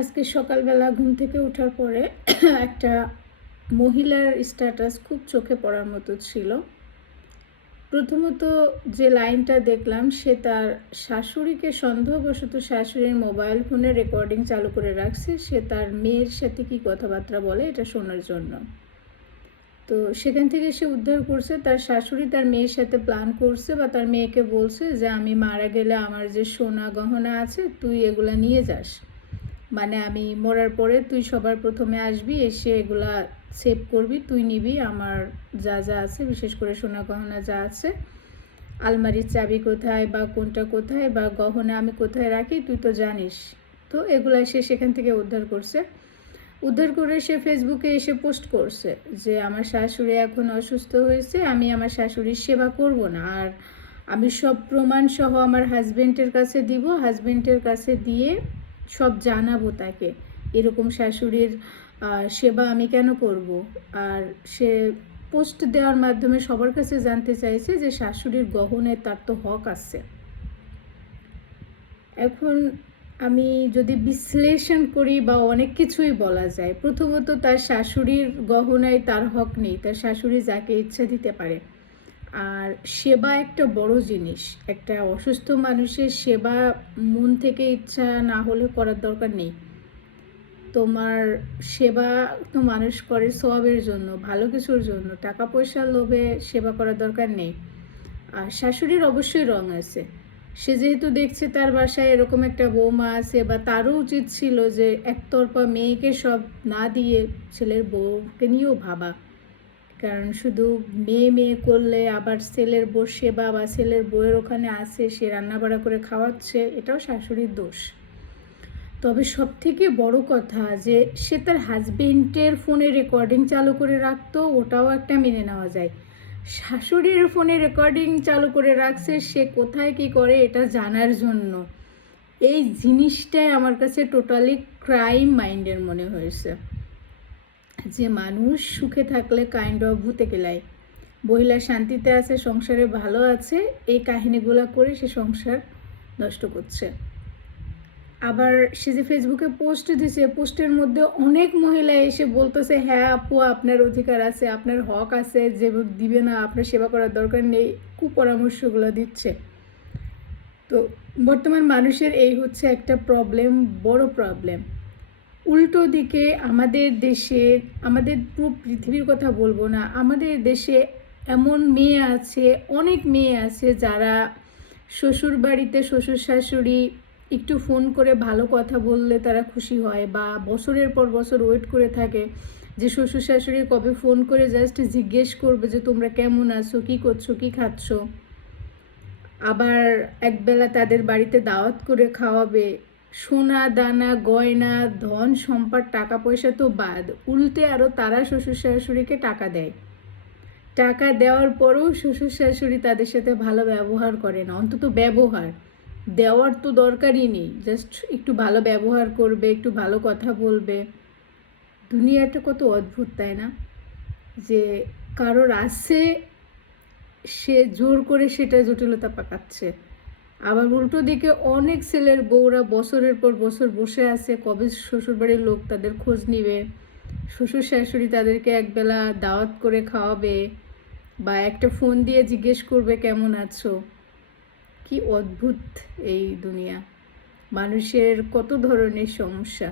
আজকে সকালবেলা ঘুম থেকে ওঠার পরে একটা মহিলার স্ট্যাটাস খুব চোখে পড়ার মতো ছিল। প্রথমত যে লাইনটা দেখলাম, সে তার শাশুড়িকে সন্দেহবশত শাশুড়ির মোবাইল ফোনে রেকর্ডিং চালু করে রাখছে, সে তার মেয়ের সাথে কি কথাবার্তা বলে এটা শোনার জন্য। তো সেখান থেকে সে উদ্ধার করছে তার শাশুড়ি তার মেয়ের সাথে প্ল্যান করছে বা তার মেয়েকে বলছে যে আমি মারা গেলে আমার যে সোনা গহনা আছে তুই এগুলা নিয়ে যাস, মানে আমি মরার পরে তুই সবার প্রথমে আসবি, এসে এগুলা সেভ করবি, তুই নিবি আমার যা যা আছে, বিশেষ করে সোনা গহনা যা আছে, আলমারির চাবি কোথায় বা কোনটা কোথায় বা গহনা আমি কোথায় রাখি তুই তো জানিস। তো এগুলা সে সেখান থেকে উদ্ধার করছে। উদ্ধার করে সে ফেসবুকে এসে পোস্ট করছে যে আমার শাশুড়ি এখন অসুস্থ হয়েছে, আমি আমার শাশুড়ির সেবা করব না, আর আমি সব প্রমাণ সহ আমার হাজব্যান্ডের কাছে দিব, হাজব্যান্ডের কাছে দিয়ে সব জানাবো তাকে এরকম শাশুড়ির সেবা আমি কেন করব। আর সে পোস্ট দেওয়ার মাধ্যমে সবার কাছে জানতে চাইছে যে শাশুড়ির গহনায় তার তো হক আছে। এখন আমি যদি বিশ্লেষণ করি বা অনেক কিছুই বলা যায়, প্রথমত তার শাশুড়ির গহনায় তার হক নেই, তার শাশুড়ি যাকে ইচ্ছা দিতে পারে। আর সেবা একটা বড় জিনিস, একটা অসুস্থ মানুষের সেবা মন থেকে ইচ্ছা না হলে করার দরকার নেই। তোমার সেবা তো মানুষ করে সওয়াবের জন্য, ভালো কিছুর জন্য, টাকা পয়সার লোভে সেবা করার দরকার নেই। আর শাশুড়ির অবশ্যই রং আছে, সে যেহেতু দেখছে তার বাসায় এরকম একটা বৌমা আছে, বা তারও উচিত ছিল যে একতরফা মেয়েকে সব না দিয়ে ছেলের বউকে নিয়েও ভাবা। কারণ শুধু মেয়ে মেয়ে করলে আবার ছেলের বউ সেবা বা ছেলের বউয়ের ওখানে আছে, সে রান্নাবাড়া করে খাওয়াচ্ছে, এটাও শাশুড়ির দোষ। তবে সবথেকে বড় কথা যে সে তার হাজবেন্ডের ফোনে রেকর্ডিং চালু করে রাখতো, ওটাও একটা মেনে নেওয়া যায়। শাশুড়ির ফোনে রেকর্ডিং চালু করে রাখছে সে কোথায় কি করে এটা জানার জন্য, এই জিনিসটাই আমার কাছে টোটালি ক্রাইম মাইন্ডের মনে হয়েছে। যে মানুষ সুখে থাকলে কাইন্ড অফ ভূতে কেলায়, মহিলা শান্তিতে আছে, সংসারে ভালো আছে, এই কাহিনীগুলো করে সে সংসার নষ্ট করছে। আবার সে যে ফেসবুকে পোস্ট দিছে, পোস্টের মধ্যে অনেক মহিলা এসে বলতেছে হ্যাঁ আপু আপনার অধিকার আছে, আপনার হক আছে, যে দিবে না আপনার সেবা করার দরকার নেই, কুপরামর্শগুলো দিচ্ছে। তো বর্তমান মানুষের এই হচ্ছে একটা প্রবলেম, বড় প্রবলেম। উল্টো দিকে আমাদের দেশে, আমাদের পুরো পৃথিবীর কথা বলবো না, আমাদের দেশে এমন মেয়ে আছে, অনেক মেয়ে আছে যারা শ্বশুর বাড়িতে শ্বশুর শাশুড়ি একটু ফোন করে ভালো কথা বললে তারা খুশি হয়, বা বছরের পর বছর ওয়েট করে থাকে যে শ্বশুর শাশুড়ি কবে ফোন করে জাস্ট জিজ্ঞেস করবে যে তোমরা কেমন আছো, কী করছো, কী খাচ্ছ। আবার একবেলা তাদের বাড়িতে দাওয়াত করে খাওয়াবে, সোনা দানা গয়না ধন সম্পদ টাকা পয়সা তো বাদ, উল্টে আরও তারা শ্বশুর শাশুড়িকে টাকা দেয়। টাকা দেওয়ার পরেও শ্বশুর শাশুড়ি তাদের সাথে ভালো ব্যবহার করে না, অন্তত ব্যবহার দেওয়ার তো দরকারই নেই, জাস্ট একটু ভালো ব্যবহার করবে, একটু ভালো কথা বলবে। দুনিয়াটা কত অদ্ভুত তাই না, যে কারোর আছে সে জোর করে সেটা জটিলতা পাকাচ্ছে। আবার উল্টো দিকে অনেক ছেলের বউরা বছরের পর বছর বসে আছে কবে শ্বশুরবাড়ির লোক তাদের খোঁজ নিবে, শ্বশুর শাশুড়ি তাদেরকে একবেলা দাওয়াত করে খাওয়াবে বা একটা ফোন দিয়ে জিজ্ঞেস করবে কেমন আছো। কি অদ্ভুত এই দুনিয়া, মানুষের কত ধরনের সমস্যা।